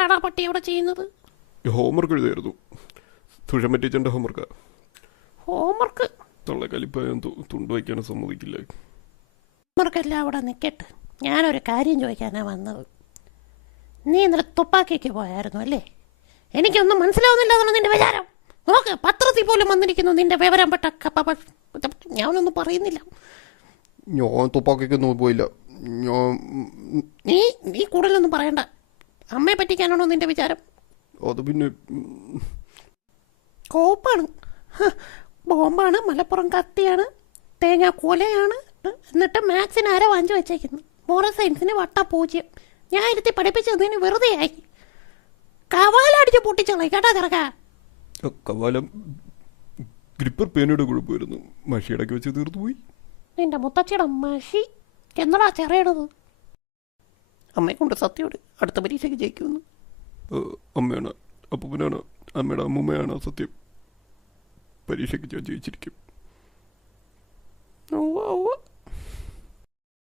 എന്താടാ പട്ടി അവിടെ ചെയ്യുന്നത്? ഹോംവർക്ക് എഴുതായിരുന്നു. സുഷമ ടീച്ചറിന്റെ ഹോംവർക്കാ. ഹോംവർക്ക്? തള്ളക്കലിപ്പായ തുണ്ട് വയ്ക്കാനും സമ്മതിക്കില്ല. ഹോംവർക്കെല്ലാം അവിടെ നിൽക്കട്ടെ, ഞാനൊരു കാര്യം ചോദിക്കാനാണ് വന്നത്. നീ ഇന്നലെ തുപ്പാക്കിക്ക് പോയായിരുന്നു അല്ലേ? എനിക്കൊന്നും മനസ്സിലാവുന്നില്ല എന്നാണ് നിന്റെ വിചാരം. നോക്ക്, പത്രത്തിൽ പോലും വന്നിരിക്കുന്നു നിന്റെ വിവരം പെട്ട ഞാനൊന്നും പറയുന്നില്ല. ഞാൻ തുപ്പാക്കിക്കൊന്നും പോയില്ല. നീ കൂടുതലൊന്നും പറയണ്ട. അമ്മയെ പറ്റിക്കാനാണോ നിന്റെ വിചാരം? അത് പിന്നെ കോപ്പാണ്, ബോംബാണ്, മലപ്പുറം കത്തിയാണ്, തേങ്ങ കൊലയാണ്. എന്നിട്ട് മാത്സിന് ആരെ വാങ്ങിച്ചു വെച്ചേക്കുന്നു, മോറൽ സയൻസിന് വട്ട 0. ഞാൻ ഇരുത്തി പഠിപ്പിച്ചതിന് വെറുതെ ആയി. കവാലടിച്ച് പൊട്ടിച്ചോളാം കേട്ടാ ചെറുക്കാ. കവാലം ഗ്രിപ്പർ പേനയുടെ കുഴപ്പമായിരുന്നു, മഷിയടക്കി വെച്ച് തീർന്നു പോയി. നിന്റെ മുത്തച്ഛയുടെ മഷി എന്നടാ ചെറിയണത്? അമ്മയെ കൊണ്ട് സത്യോട് അടുത്ത പരീക്ഷയ്ക്ക് ജയിക്കുമെന്ന്. അമ്മയാണ്, അപ്പൂപ്പനാണ്, അമ്മയുടെ അമ്മൂമ്മയാണ് സത്യം. പരീക്ഷയ്ക്ക് ഞാൻ ജയിച്ചിരിക്കും.